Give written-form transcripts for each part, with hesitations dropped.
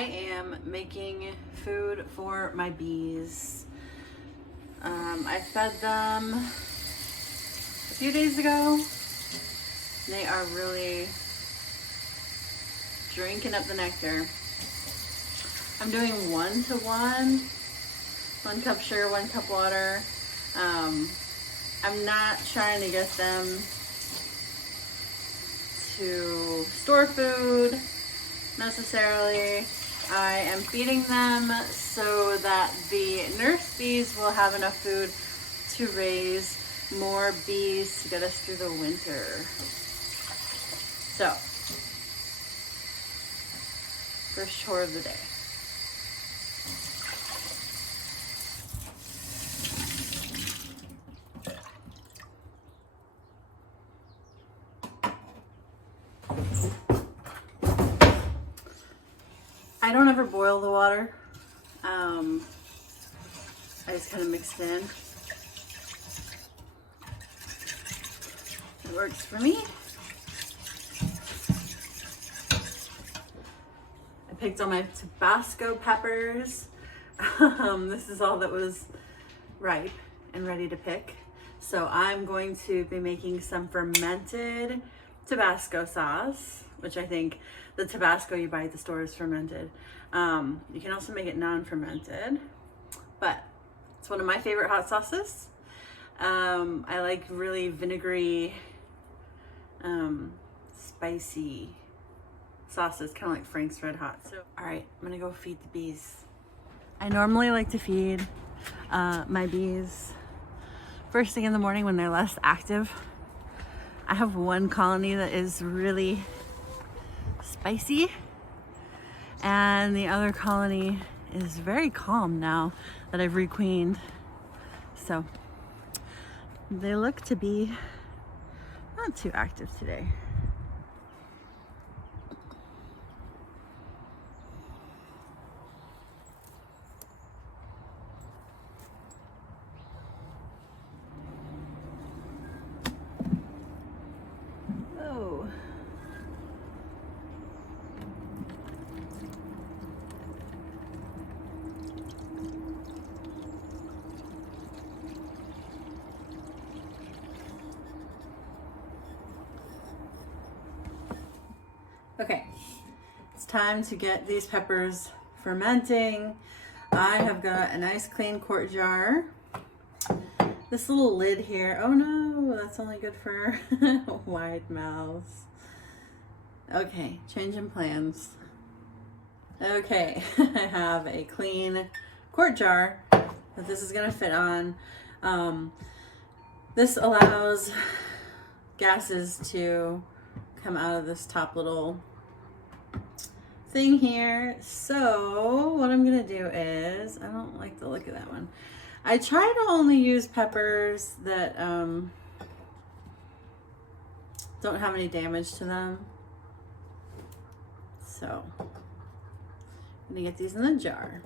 I am making food for my bees. I fed them a few days ago. They are really drinking up the nectar. I'm doing 1-to-1, 1 cup sugar, 1 cup water. I'm not trying to get them to store food necessarily. I am feeding them so that the nurse bees will have enough food to raise more bees to get us through the winter. So, first chore of the day. I don't ever boil the water. I just kind of mix it in. It works for me. I picked all my Tabasco peppers. This is all that was ripe and ready to pick. So I'm going to be making some fermented Tabasco sauce, which I think the Tabasco you buy at the store is fermented. You can also make it non-fermented, but it's one of my favorite hot sauces. I like really vinegary, spicy sauces, kind of like Frank's Red Hot. So, all right, I'm gonna go feed the bees. I normally like to feed my bees first thing in the morning when they're less active. I have one colony that is really spicy, and the other colony is very calm now that I've requeened. So they look to be not too active today. Oh. Okay, it's time to get these peppers fermenting. I have got a nice clean quart jar. This little lid here, oh no, that's only good for wide mouths. Okay, changing plans. Okay, I have a clean quart jar that this is gonna fit on. This allows gases to come out of this top little thing here. So what I'm gonna do is, I don't like the look of that one. I try to only use peppers that don't have any damage to them. So I'm gonna get these in the jar.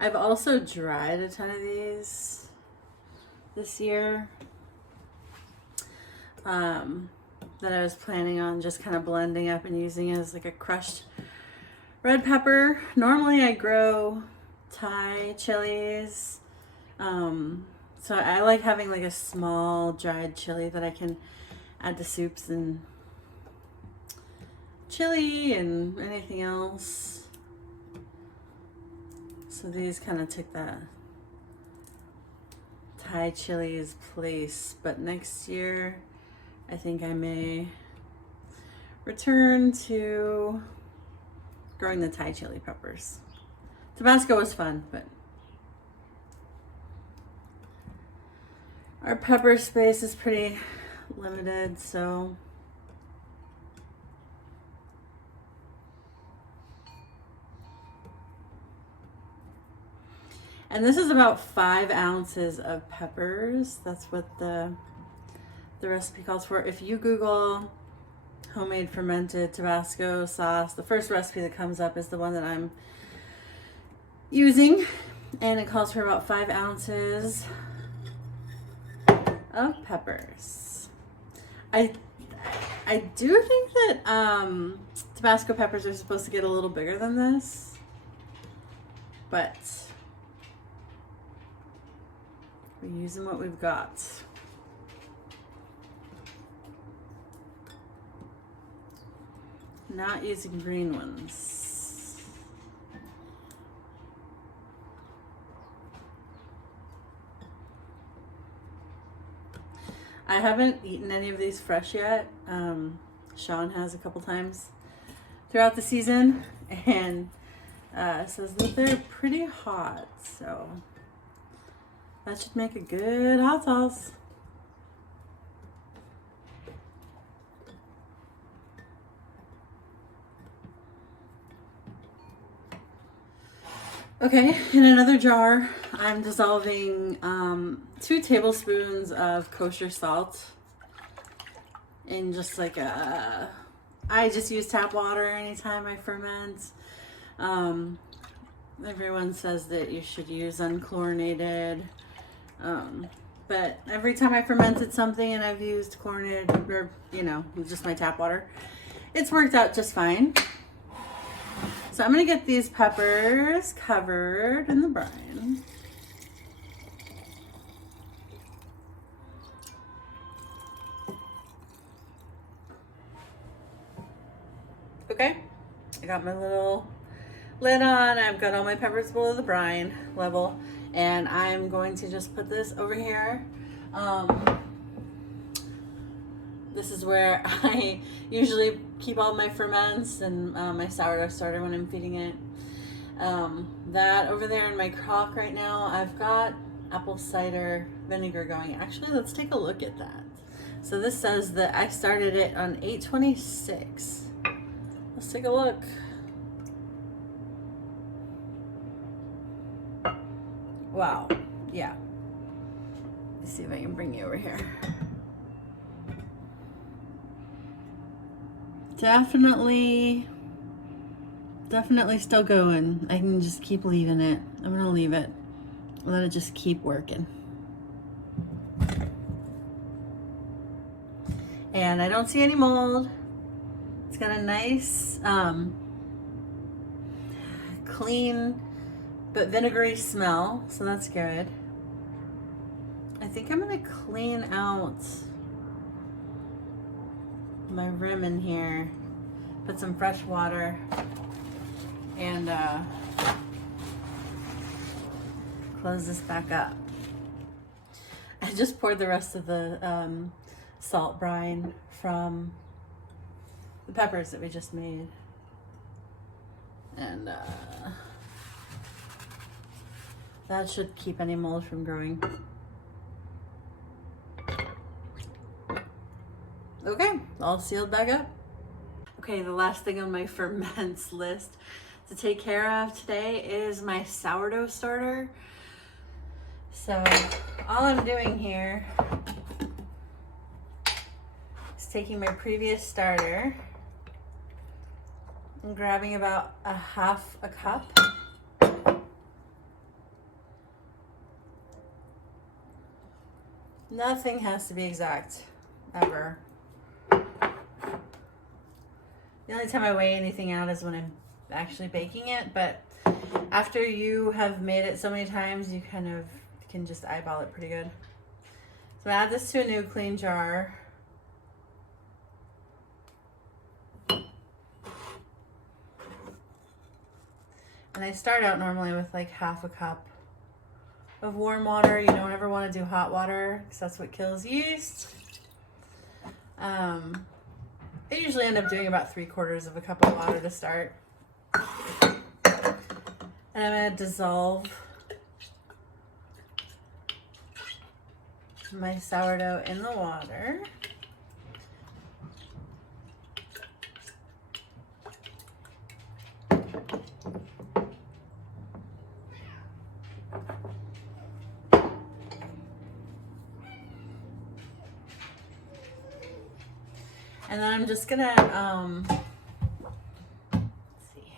I've also dried a ton of these this year that I was planning on just kind of blending up and using as like a crushed red pepper. Normally I grow Thai chilies, so I like having like a small dried chili that I can add to soups and chili and anything else. So these kind of took that Thai chili's place, but next year I think I may return to growing the Thai chili peppers. Tabasco was fun, but our pepper space is pretty limited, so and this is about 5 ounces of peppers. That's what the recipe calls for. If you Google homemade fermented Tabasco sauce, the first recipe that comes up is the one that I'm using, and it calls for about 5 ounces of peppers. I do think that Tabasco peppers are supposed to get a little bigger than this, but we're using what we've got. Not using green ones. I haven't eaten any of these fresh yet. Sean has a couple times throughout the season, and says that they're pretty hot, so that should make a good hot sauce. Okay, in another jar, I'm dissolving 2 tablespoons of kosher salt in just like I just use tap water anytime I ferment. Everyone says that you should use unchlorinated, but every time I fermented something and I've used chlorinated, or just my tap water, it's worked out just fine. So I'm gonna get these peppers covered in the brine. Okay, I got my little lid on. I've got all my peppers below the brine level, and I'm going to just put this over here. This is where I usually keep all my ferments and my sourdough starter when I'm feeding it. That over there in my crock right now, I've got apple cider vinegar going. Actually, let's take a look at that. So this says that I started it on 8/26. Let's take a look. Wow, yeah. Let's see if I can bring you over here. Definitely still going. I can just keep leaving it. I'm gonna leave it. Let it just keep working. And I don't see any mold. It's got a nice, clean but vinegary smell, so that's good. I think I'm gonna clean out my rim in here, put some fresh water, and close this back up. I just poured the rest of the salt brine from the peppers that we just made, and that should keep any mold from growing. Okay, all sealed back up. Okay, the last thing on my ferments list to take care of today is my sourdough starter. So all I'm doing here is taking my previous starter and grabbing about a half a cup. Nothing has to be exact, ever. The only time I weigh anything out is when I'm actually baking it, but after you have made it so many times, you kind of can just eyeball it pretty good. So I add this to a new clean jar. And I start out normally with like half a cup of warm water. You don't ever want to do hot water because that's what kills yeast. I usually end up doing about 3/4 of a cup of water to start. And I'm going to dissolve my sourdough in the water. And then I'm just gonna, let's see.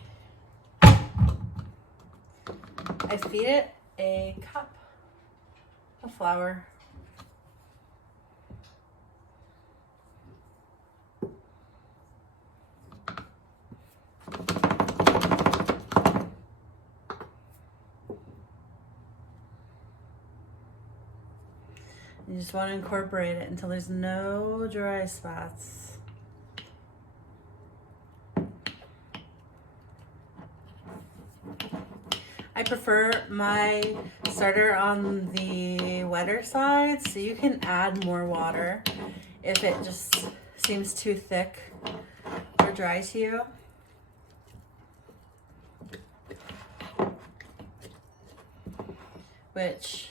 I feed it a cup of flour. You just want to incorporate it until there's no dry spots. I prefer my starter on the wetter side, so you can add more water if it just seems too thick or dry to you. Which,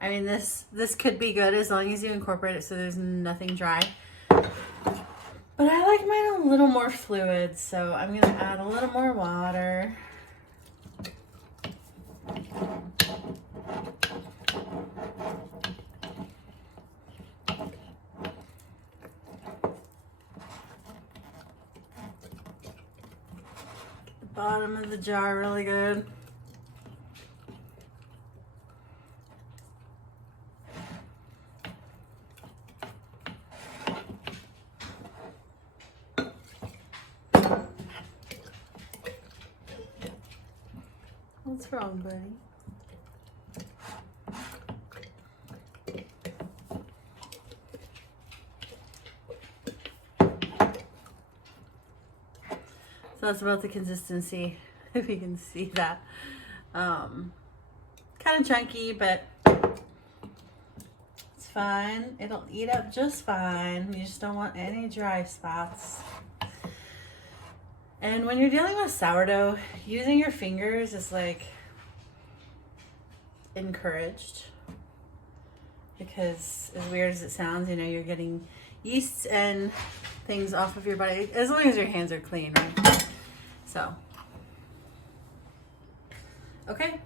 I mean, this could be good as long as you incorporate it so there's nothing dry. But I like mine a little more fluid, so I'm gonna add a little more water. Bottom of the jar really good. What's wrong, buddy? So that's about the consistency, if you can see that. Kind of chunky, but it's fine. It'll eat up just fine. You just don't want any dry spots. And when you're dealing with sourdough, using your fingers is like encouraged, because as weird as it sounds, you know, you're getting yeast and things off of your body, as long as your hands are clean, right? So, okay,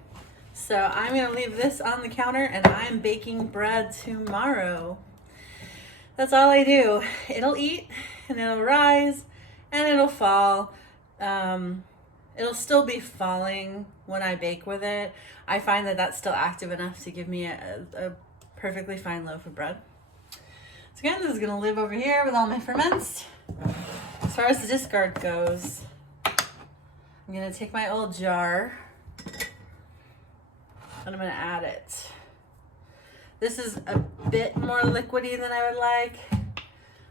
so I'm gonna leave this on the counter and I'm baking bread tomorrow. That's all I do. It'll eat and it'll rise and it'll fall. It'll still be falling when I bake with it. I find that that's still active enough to give me a perfectly fine loaf of bread. So again, this is gonna live over here with all my ferments. As far as the discard goes, I'm gonna take my old jar and I'm gonna add it. This is a bit more liquidy than I would like.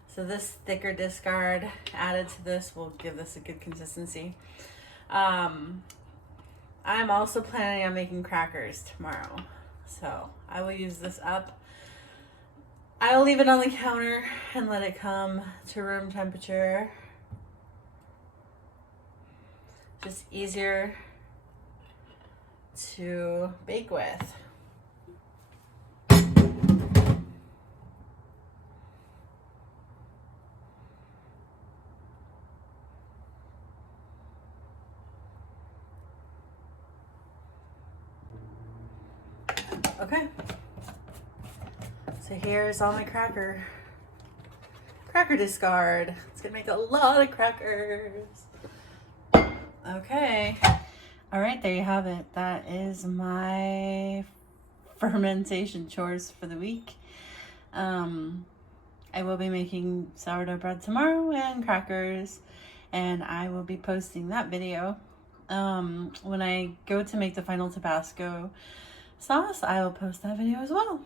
So this thicker discard added to this will give this a good consistency. I'm also planning on making crackers tomorrow. So I will use this up. I'll leave it on the counter and let it come to room temperature. Just easier to bake with. Okay, so here's all my cracker discard. It's gonna make a lot of crackers. Okay, all right, there you have it. That is my fermentation chores for the week. I will be making sourdough bread tomorrow and crackers, and I will be posting that video. When I go to make the final Tabasco sauce, I will post that video as well.